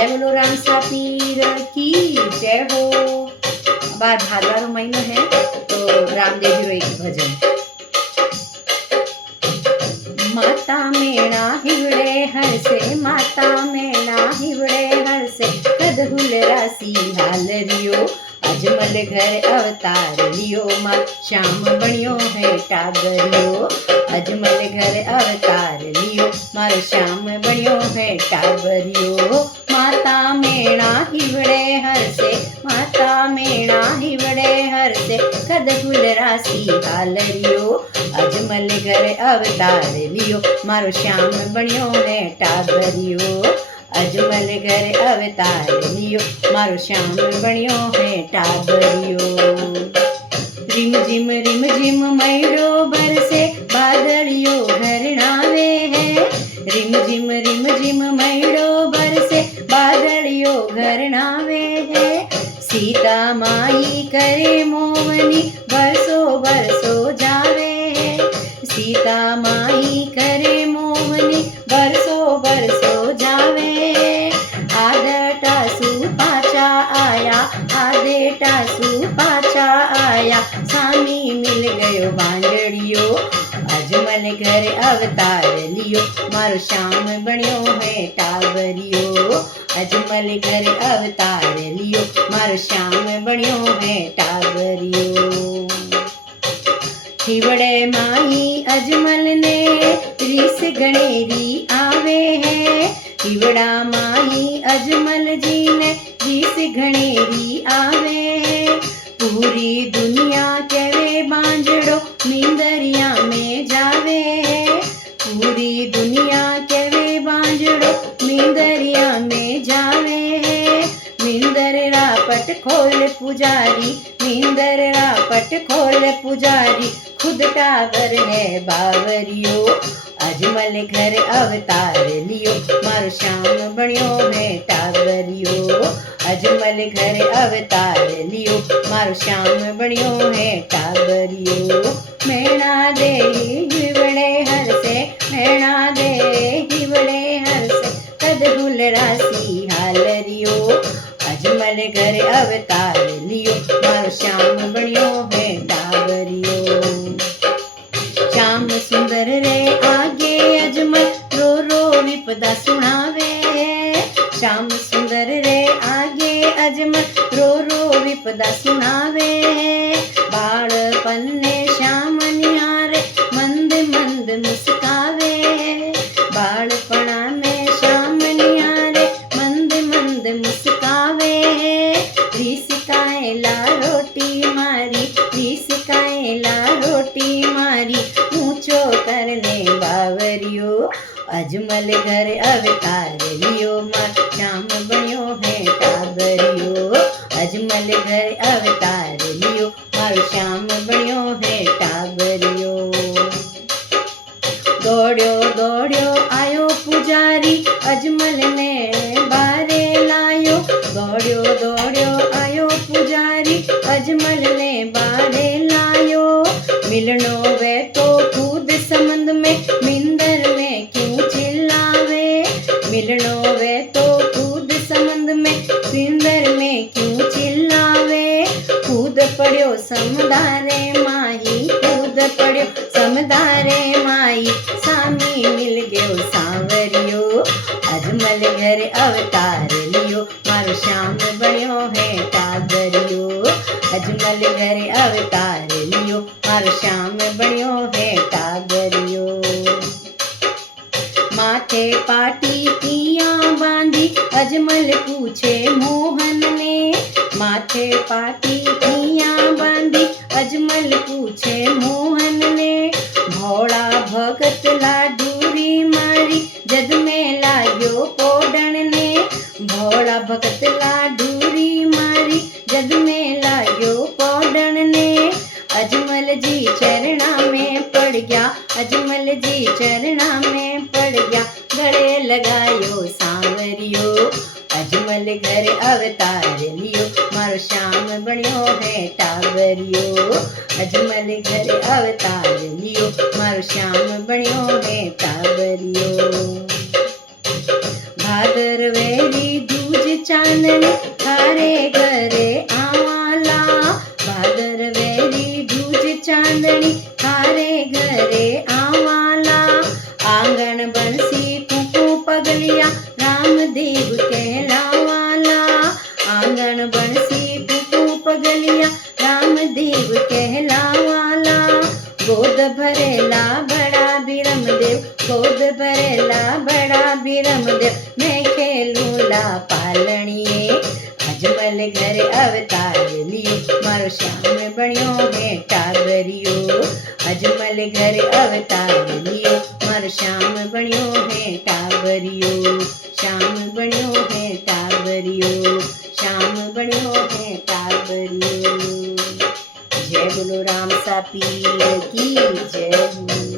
जय बोलो रामसा पीर की जय हो। बार भादवारो महीनो है तो रामदेव जी रो एक भजन। माता मेणा हिवड़े हरसे, माता मेणा हिवड़े हरसे, कदहुल राशि हाल रियो, अजमल घर अवतार लियो, माँ श्याम बणियो है टाबरियो, अजमल घर अवतार लियो, मारो श्याम बणियो है टाबरियो। माता मेणा हिवड़े हरसे, माता मेणा हिवड़े हरसे, कदहुल राशि हाल रियो, अजमल घर अवतार लियो, मारो श्याम बणियो है टाबरियो, अजमल घर अवतार लियो, मारो श्याम बणियो है टाबरियो। रिम झिम मैडो बरसे, बादलियो घर नावे है, रिम झिम मैडो बरसे, बादलियो घर नावे है, सीता माई करे मोहनी, बरसो बरसो जावे है, सीता माई करे मोहनी, बरसो बरसो जावे, आदटा सु पाचा आया, आदेटा सु पाचा आया, स्वामी मिल गयो बांजड़ियो, अजमल घर अवतार लियो, मारो श्याम बणियो है टाबरियो, अजमल घर अवतार लियो, मारो श्याम बणियो है टाबरियो। हिवड़े माही अजमल ने रीस गणेरी आवे है, हिवड़ा माही अजमल जी ने रीस गणेरी आवे है, पूरी दुनिया केवे बांजड़ो मींदरिया में जावे है, पूरी दुनिया केवे बांजड़ो मींदरिया में जावे है, मींदर रापट खोल पुजारी, मींदर रापट खोल पुजारी, खुद टावर है बावरियो, अजमल घर अवतार लियो, मारो श्याम बणियो है टाबरियो, अजमल घर अवतार लियो, मारो श्याम बणियो है टाबरियो। मेणा दे हिवड़े हरसे, मेणा दे हिवड़े हरसे, कदहुल राशि हाल रियो, अजमल घर अवतार लियो, मारो श्याम बणियो है टाबरियो। श्याम सुंदर रे आगे अजमल रो रो विपदा सुनावे, श्याम सुंदर रे आगे अजमल रो रो विपदा सुनावे, बाळपन ने श्याम निहारे मंद मंद मुस्कावे, बाळपणा में श्याम निहारे मंद मंद मुस्कावे, रीसिकाएला रोटी मारी, रीसिकाएला रोटी मारी, ऊंचो करने बावरियो, अजमल घर अवतार लियो, मां श्याम बणियो है टाबरियो, अजमल घर अवतार लियो, मारो श्याम बणियो है टाबरियो। दौड़ियो दौड़ियो आयो पुजारी, अजमल ने बारे लायो, दौड़ियो दौड़ियो आयो पुजारी, अजमल ने बारे लायो, मिलनो वे तो कूद समंद में, मिंदर में क्यों चिल्लावे, मिलनो वे तो कूद समंद में, मिंदर में क्यों चिल्लावे, कूद पड़ियो समदारे माही, कूद पड़ियो समदारे माई, स्वामी मिल गयो सांवरियो, अजमल घर अवतार लियो, मारो श्याम बणियो है टाबरियो, अजमल घर अवतार लियो, मारो श्याम बणियो है टाबरियो। माथे पाटी किया बांधी, अजमल पूछे मोहन ने, माथे पाटी किया बांधी, अजमल पूछे मोहन ने, भोला भगत लाडूरी मारी, जद में लायो पोडण ने, भोला भगत लाडूरी मारी, जद में लायो पोडण ने, अजमल जी चरणा में पड़ गया, अजमल जी चरणा में पड़ गया, गले लगायो सांवरियो, अजमल घर अवतार लियो, मारो श्याम बणियो है टाबरियो, अजमल घर अवतार लियो, मारो श्याम बणियो है टाबरियो। भादरवेरी दूज आंगन बंसी कुकू पगलिया रामदेव कहलावाला। आंगन बंसी कुकू पगलिया रामदेव कहलावाला। गोद भरेला बड़ा बिरमदेव, गोद भरेला बड़ा बिरमदेव, मैं खेलूला पालणिए। अजमल घर अवतार लियो, मारो श्याम बणियो है टाबरियो। अजमल घर अवतार लियो, मारो श्याम बणियो है टाबरियो। श्याम बणियो है टाबरियो, श्याम बणियो है टाबरियो। जय बोलो राम सा पीर की जय।